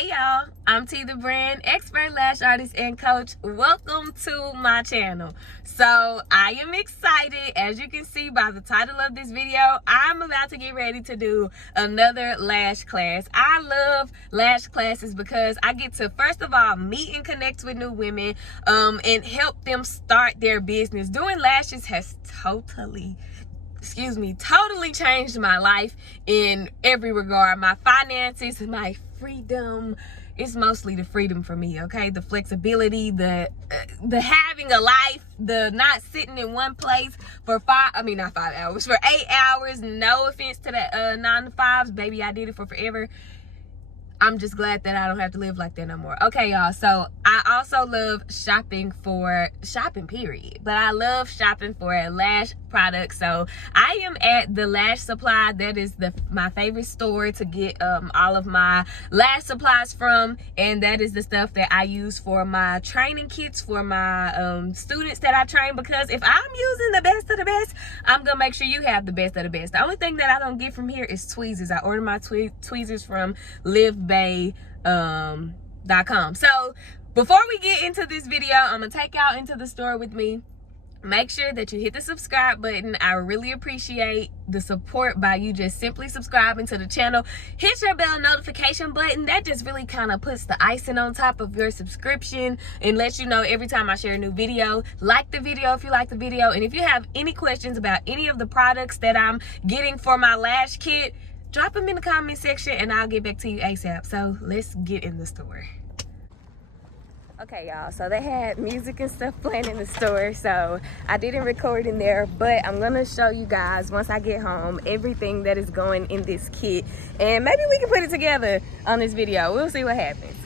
Hey y'all, I'm T the Brand, expert lash artist and coach. Welcome to my channel. So I am excited. As you can see by the title of this video, I'm about to get ready to do another lash class. I love lash classes because I get to, first of all, meet and connect with new women and help them start their business. Doing lashes has totally changed my life in every regard. My finances, my freedom. It's mostly the freedom for me, okay? The flexibility, the having a life, the not sitting in one place for for 8 hours. No offense to the 9-to-5s, baby, I did it for forever. I'm just glad that I don't have to live like that no more. Okay, y'all, so I also love shopping period, but I love shopping for lash products. So I am at the Lash Supply. That is my favorite store to get all of my lash supplies from, and that is the stuff that I use for my training kits for my students that I train, because if I'm using the best of the best, I'm gonna make sure you have the best of the best. The only thing that I don't get from here is tweezers. I order my tweezers from livebay.com. So before we get into this video, I'm gonna take y'all into the store with me. Make sure that you hit the subscribe button. I really appreciate the support by you just simply subscribing to the channel. Hit your bell notification button. That just really kind of puts the icing on top of your subscription and lets you know every time I share a new video. Like the video if you like the video, and if you have any questions about any of the products that I'm getting for my lash kit, drop them in the comment section and I'll get back to you ASAP. So let's get in the store. Okay, y'all, so they had music and stuff playing in the store, so I didn't record in there, but I'm gonna show you guys once I get home everything that is going in this kit, and maybe we can put it together on this video. We'll see what happens.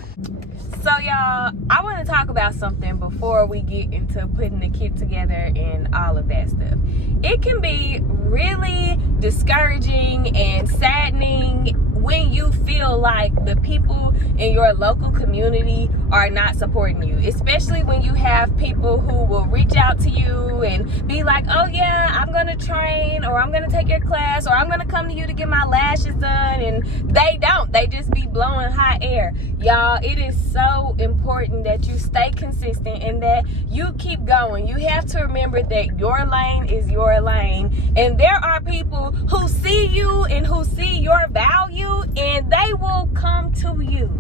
So y'all, I want to talk about something before we get into putting the kit together and all of that stuff. It can be really discouraging and saddening when you feel like the people in your local community are not supporting you, especially when you have people who will reach out to you and be like, oh yeah, I'm gonna train, or I'm gonna take your class, or I'm gonna come to you to get my lashes done, and they just be blowing hot air. Y'all, it is so important that you stay consistent and that you keep going. You have to remember that your lane is your lane, and there are people who see you and who see your value, and they will come to you.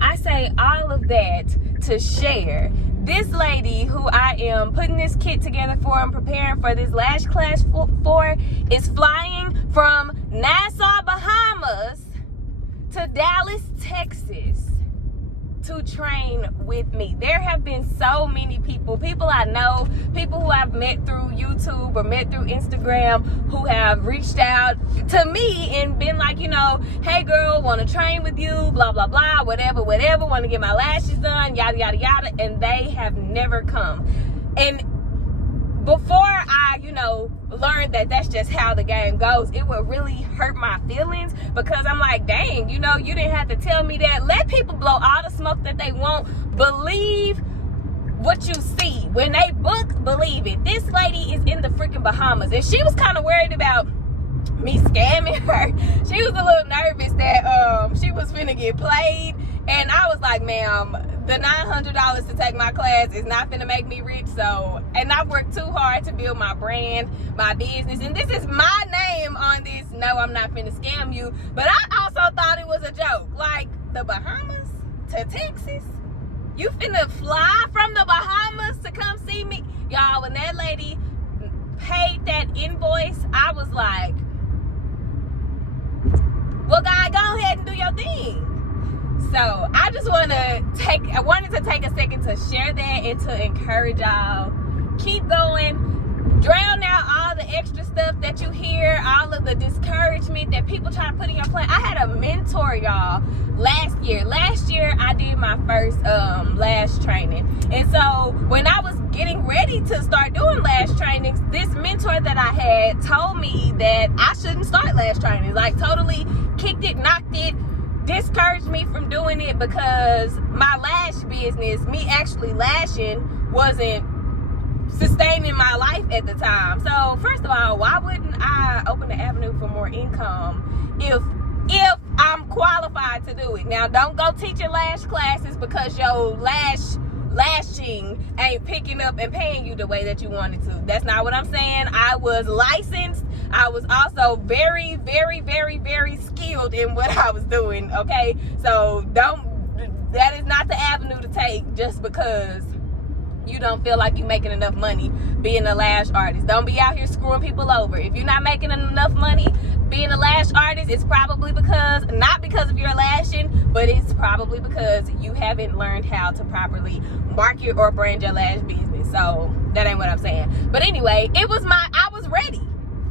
I say all of that to share. This lady who I am putting this kit together for and preparing for this lash class for is flying from Nassau, Bahamas to Dallas, Texas to train with me. There have been so many people I know, people who I've met through YouTube or met through Instagram, who have reached out to me and been like, you know, hey girl, want to train with you, blah blah blah, whatever, want to get my lashes done, yada yada yada, and they have never come. And before I, learned that that's just how the game goes, it would really hurt my feelings, because I'm like, dang, you didn't have to tell me that. Let people blow all the smoke that they want. Believe what you see. When they book, believe it. This lady is in the freaking Bahamas, and she was kind of worried about me scamming her. She was a little nervous that she was finna get played, and I was like, ma'am, the $900 to take my class is not finna make me rich. So, and I worked too hard to build my brand, my business, and this is my name on this. No, I'm not finna scam you. But I also thought it was a joke. Like, the Bahamas to Texas? You finna fly from the Bahamas to come see me? Y'all, when that lady paid that invoice, I was like, well, God, go ahead and do your thing. So I just wanted to take a second to share that and to encourage y'all. Keep going. Drown out all the extra stuff that you hear, all of the discouragement that people try to put in your plan. I had a mentor, y'all, last year. Last year, I did my first lash training. And so when I was getting ready to start doing lash trainings, this mentor that I had told me that I shouldn't start lash training. Like, totally kicked it, knocked it, discouraged me from doing it, because my lash business, me actually lashing, wasn't sustaining my life at the time. So first of all, why wouldn't I open the avenue for more income if I I'm qualified to do it. Now, don't go teaching lash classes because your lashing ain't picking up and paying you the way that you wanted to. That's not what I'm saying. I was licensed. I was also very, very, very, very skilled in what I was doing, okay? So that is not the avenue to take just because you don't feel like you're making enough money being a lash artist. Don't be out here screwing people over. If you're not making enough money being a lash artist, it's probably not because of your lashing, but it's probably because you haven't learned how to properly market or brand your lash business. So that ain't what I'm saying. But anyway, I was ready.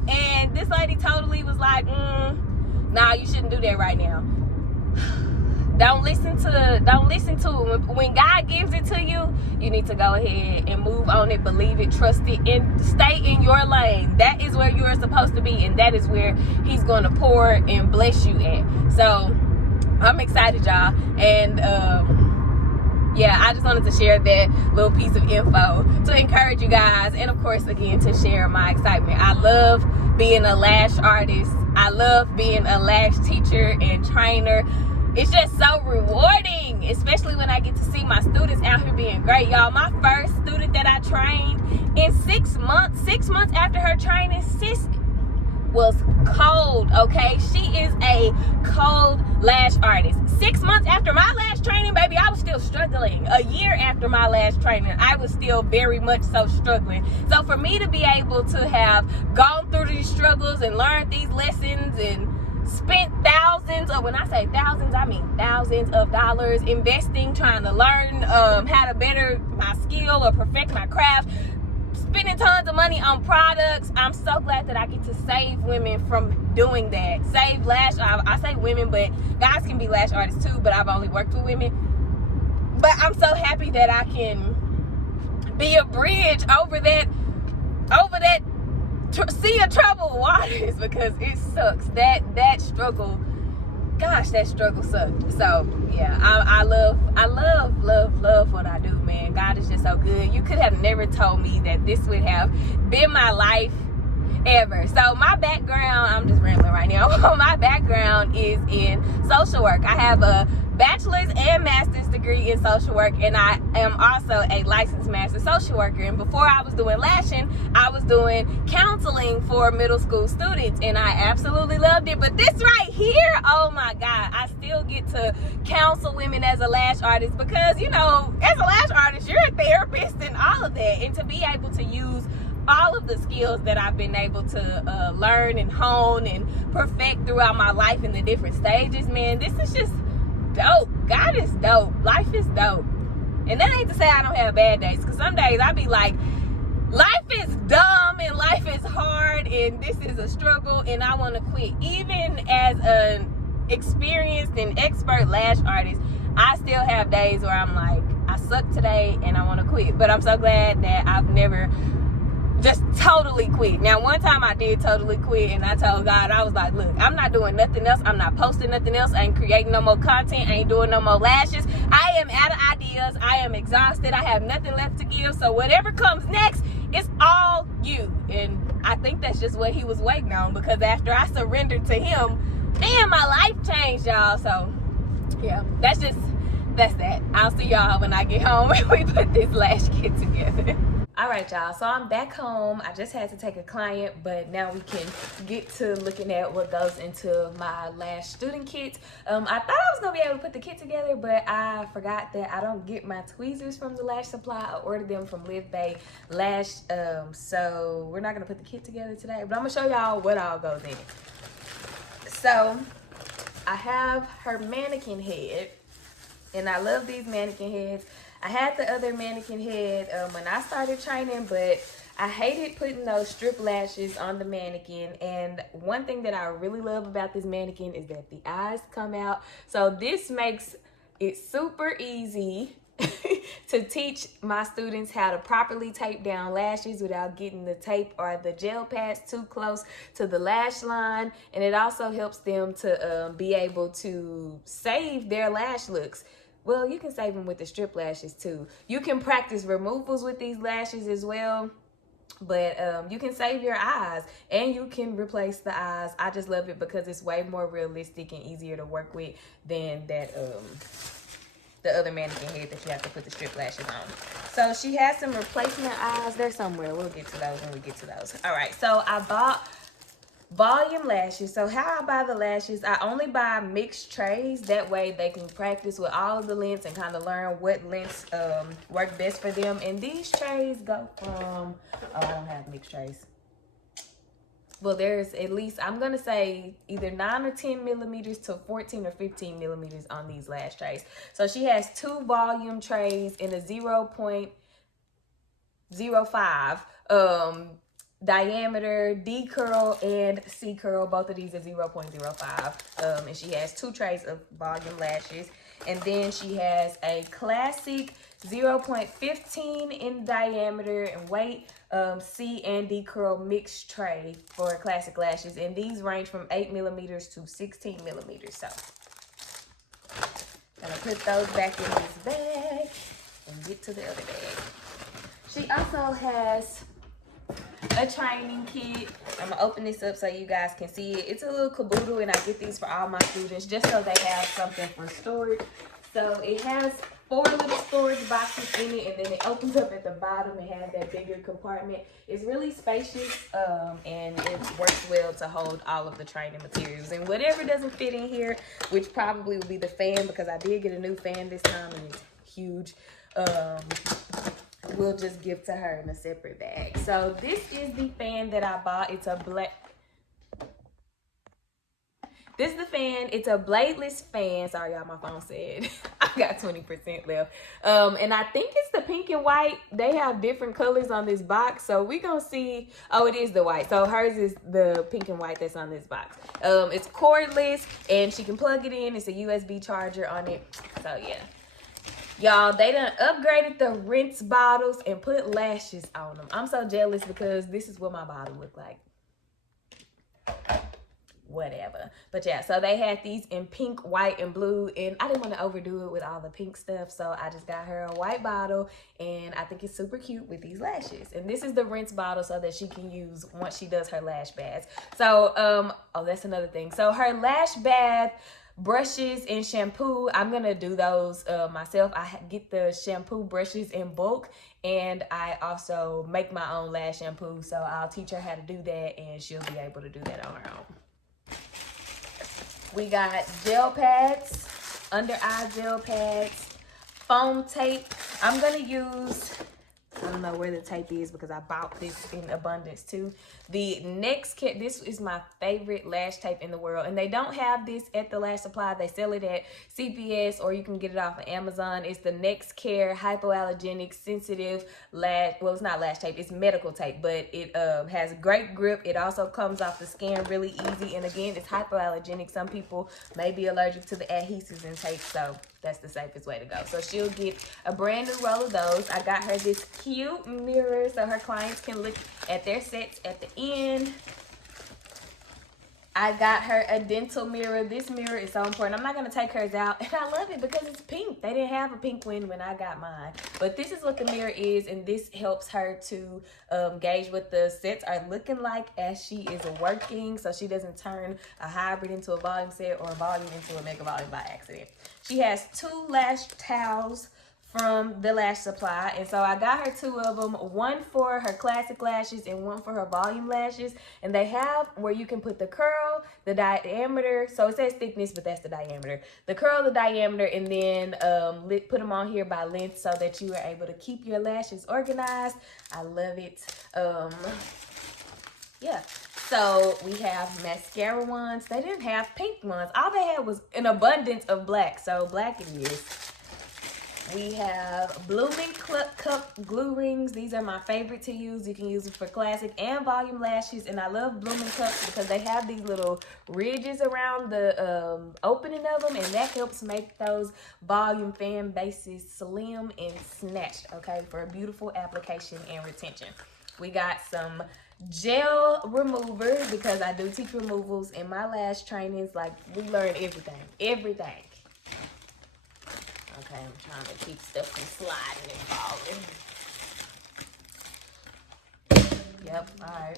And this lady totally was like, nah, you shouldn't do that right now. Don't listen to it. When God gives it to you, you need to go ahead and move on it, believe it, trust it, and stay in your lane. That is where you are supposed to be, and that is where he's going to pour and bless you at. So I'm excited, y'all. And yeah, I just wanted to share that little piece of info to encourage you guys, and of course, again, to share my excitement. I love being a lash artist. I love being a lash teacher and trainer. It's just so rewarding, especially when I get to see my students out here being great. Y'all, my first student that I trained in 6 months after her training, sis was cold, okay? She is a cold lash artist. 6 months after my lash training, baby, I was still struggling. A year after my lash training, I was still very much so struggling. So for me to be able to have gone through these struggles and learned these lessons and spent thousands of, when I say thousands, I mean thousands of dollars investing, trying to learn how to better my skill or perfect my craft, spending tons of money on products. I'm so glad that I get to save women from doing that. Save lash, I say women, but guys can be lash artists too, but I've only worked with women. But I'm so happy that I can be a bridge over that sea of troubled waters, because it sucks. That struggle, gosh, that struggle sucked. So yeah, I love what I do, man. God is just so good. You could have never told me that this would have been my life ever. So my background, I'm just rambling right now. My background is in social work. I have a bachelor's and master's degree in social work, and I am also a licensed master social worker. And before I was doing lashing, I was doing counseling for middle school students, and I absolutely loved it. But this right here, oh my God, I still get to counsel women as a lash artist, because, you know, as a lash artist, you're a therapist and all of that. And to be able to use all of the skills that I've been able to learn and hone and perfect throughout my life in the different stages, man, this is just dope. God is dope. Life is dope. And that ain't to say I don't have bad days, because some days I be like, life is dumb and life is hard and this is a struggle and I want to quit. Even as an experienced and expert lash artist, I still have days where I'm like, I suck today and I want to quit. But I'm so glad that I've never just totally quit. Now, one time I did totally quit, and I told God, I was like, look, I'm not doing nothing else. I'm not posting nothing else. I ain't creating no more content. I ain't doing no more lashes. I am out of ideas. I am exhausted. I have nothing left to give. So whatever comes next, it's all you. And I think that's just what he was waiting on, because after I surrendered to him, man, my life changed, y'all. So yeah, that's that. I'll see y'all when I get home and we put this lash kit together. All right, y'all, so I'm back home. I just had to take a client, but now we can get to looking at what goes into my lash student kit. I thought I was gonna be able to put the kit together, but I forgot that I don't get my tweezers from the lash supply. I ordered them from Live Bay Lash, so we're not gonna put the kit together today, but I'm gonna show y'all what all goes in it. So I have her mannequin head, and I love these mannequin heads. I had the other mannequin head when I started training, but I hated putting those strip lashes on the mannequin. And one thing that I really love about this mannequin is that the eyes come out. So this makes it super easy to teach my students how to properly tape down lashes without getting the tape or the gel pads too close to the lash line. And it also helps them to be able to save their lash looks. Well, you can save them with the strip lashes too. You can practice removals with these lashes as well. But you can save your eyes and you can replace the eyes. I just love it because it's way more realistic and easier to work with than that the other mannequin head that you have to put the strip lashes on. So she has some replacement eyes. They're somewhere. We'll get to those when we get to those. All right, so I bought volume lashes. So how I buy the lashes, I only buy mixed trays. That way they can practice with all of the lengths and kind of learn what lengths work best for them. And these trays go from, oh, I don't have mixed trays. Well, there's at least, I'm going to say either 9 or 10 millimeters to 14 or 15 millimeters on these lash trays. So she has 2 volume trays in a 0.05 diameter D curl and C curl. Both of these are 0.05. And she has 2 trays of volume lashes. And then she has a classic 0.15 in diameter and weight C and D curl mixed tray for classic lashes, and these range from 8 millimeters to 16 millimeters. So gonna put those back in this bag and get to the other bag. She also has a training kit. I'm gonna open this up so you guys can see it. It's a little caboodle, and I get these for all my students just so they have something for storage. So it has 4 little storage boxes in it, and then it opens up at the bottom and has that bigger compartment. It's really spacious, and it works well to hold all of the training materials. And whatever doesn't fit in here, which probably will be the fan, because I did get a new fan this time and it's huge, we'll just give to her in a separate bag. So this is the fan that I bought. It's a black... This is the fan. It's a bladeless fan. Sorry, y'all, my phone said I got 20% left. And I think it's the pink and white. They have different colors on this box. So we're going to see. Oh, it is the white. So hers is the pink and white that's on this box. It's cordless, and she can plug it in. It's a USB charger on it. So, yeah. Y'all, they done upgraded the rinse bottles and put lashes on them. I'm so jealous because this is what my bottle looked like. Whatever. But yeah, so they had these in pink, white, and blue, and I didn't want to overdo it with all the pink stuff, so I just got her a white bottle, and I think it's super cute with these lashes. And this is the rinse bottle so that she can use once she does her lash baths. So oh, that's another thing. So her lash bath brushes and shampoo, I'm gonna do those myself. I get the shampoo brushes in bulk, and I also make my own lash shampoo, so I'll teach her how to do that, and she'll be able to do that on her own. We got gel pads, under eye gel pads, foam tape. I'm gonna use, I don't know where the tape is because I bought this in abundance too. The next kit, this is my favorite lash tape in the world, and they don't have this at the Lash Supply. They sell it at CPS, or you can get it off of Amazon. It's the Next Care Hypoallergenic Sensitive Lash, well, it's not lash tape, it's medical tape, but it has great grip. It also comes off the skin really easy, and again, it's hypoallergenic. Some people may be allergic to the adhesives in tape, so that's the safest way to go. So she'll get a brand new roll of those. I got her this cute mirror so her clients can look at their sets at the end. I got her a dental mirror. This mirror is so important. I'm not going to take hers out, and I love it because it's pink. They didn't have a pink one when I got mine, but this is what the mirror is, and this helps her to gauge what the sets are looking like as she is working, so she doesn't turn a hybrid into a volume set or a volume into a mega volume by accident. She has 2 lash towels from the Lash Supply, and so I got her 2 of them, one for her classic lashes and one for her volume lashes. And they have where you can put the curl, the diameter, so it says thickness, but that's the diameter, the curl, the diameter, and then put them on here by length so that you are able to keep your lashes organized. I love it. Yeah. So we have mascara ones. They didn't have pink ones. All they had was an abundance of black, so black it is. We have Blooming Cup glue rings. These are my favorite to use. You can use them for classic and volume lashes. And I love Blooming Cups because they have these little ridges around the opening of them. And that helps make those volume fan bases slim and snatched, okay, for a beautiful application and retention. We got some gel removers because I do teach removals in my lash trainings. Like, we learn everything. Okay, I'm trying to keep stuff from sliding and falling. Yep, all right.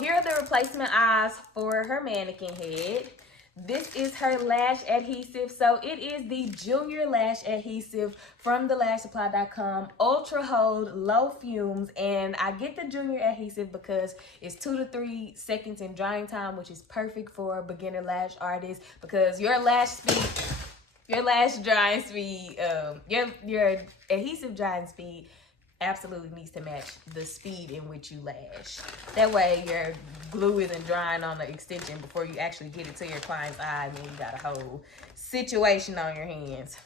Here are the replacement eyes for her mannequin head. This is her lash adhesive. So it is the Junior Lash Adhesive from the LashSupply.com. Ultra hold, low fumes. And I get the Junior Adhesive because it's 2 to 3 seconds in drying time, which is perfect for beginner lash artists because your lash drying speed, your adhesive drying speed absolutely needs to match the speed in which you lash. That way your glue isn't drying on the extension before you actually get it to your client's eye, and then you got a whole situation on your hands.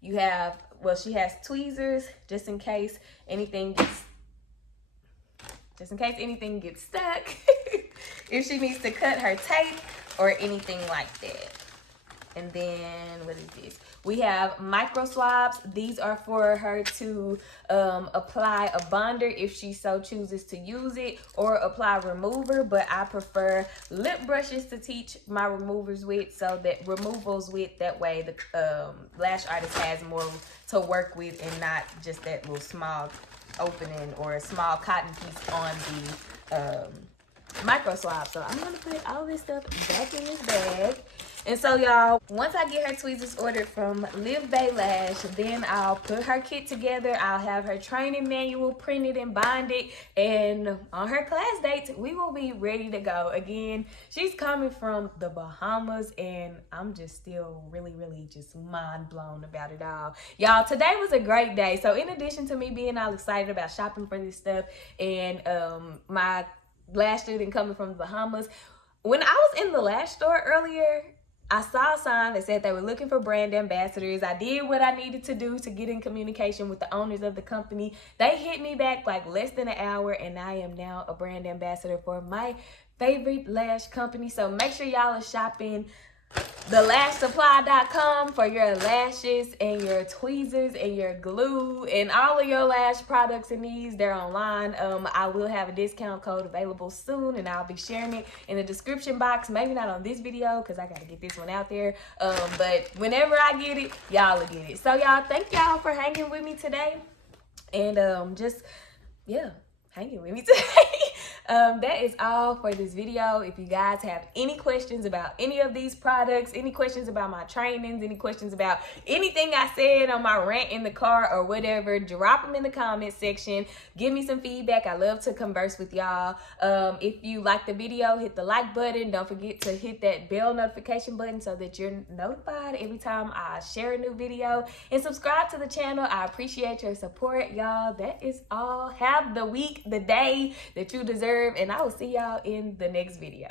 You have, well, she has tweezers just in case anything gets stuck. If she needs to cut her tape or anything like that. And then, what is this? We have micro swabs. These are for her to apply a bonder if she so chooses to use it, or apply remover, but I prefer lip brushes to teach my removals with, that way the lash artist has more to work with and not just that little small opening or a small cotton piece on the micro swab. So I'm gonna put all this stuff back in this bag. And so y'all, once I get her tweezers ordered from Live Bay Lash, then I'll put her kit together. I'll have her training manual printed and bonded, and on her class dates we will be ready to go. Again, she's coming from the Bahamas, and I'm just still really just mind blown about it all. Y'all, today was a great day. So in addition to me being all excited about shopping for this stuff and my lash student coming from the Bahamas, when I was in the lash store earlier, I saw a sign that said they were looking for brand ambassadors. I did what I needed to do to get in communication with the owners of the company. They hit me back like less than an hour, and I am now a brand ambassador for my favorite lash company. So make sure y'all are shopping TheLashSupply.com for your lashes and your tweezers and your glue and all of your lash products and needs. They're online. I will have a discount code available soon, and I'll be sharing it in the description box. Maybe not on this video because I got to get this one out there, but whenever I get it, y'all will get it. So y'all, thank y'all for hanging with me today, and hanging with me today. That is all for this video. If you guys have any questions about any of these products, any questions about my trainings, any questions about anything I said on my rant in the car or whatever, drop them in the comment section. Give me some feedback. I love to converse with y'all. If you like the video, hit the like button. Don't forget to hit that bell notification button so that you're notified every time I share a new video, and subscribe to the channel. I appreciate your support, y'all. That is all. Have the week, the day that you deserve, and I will see y'all in the next video.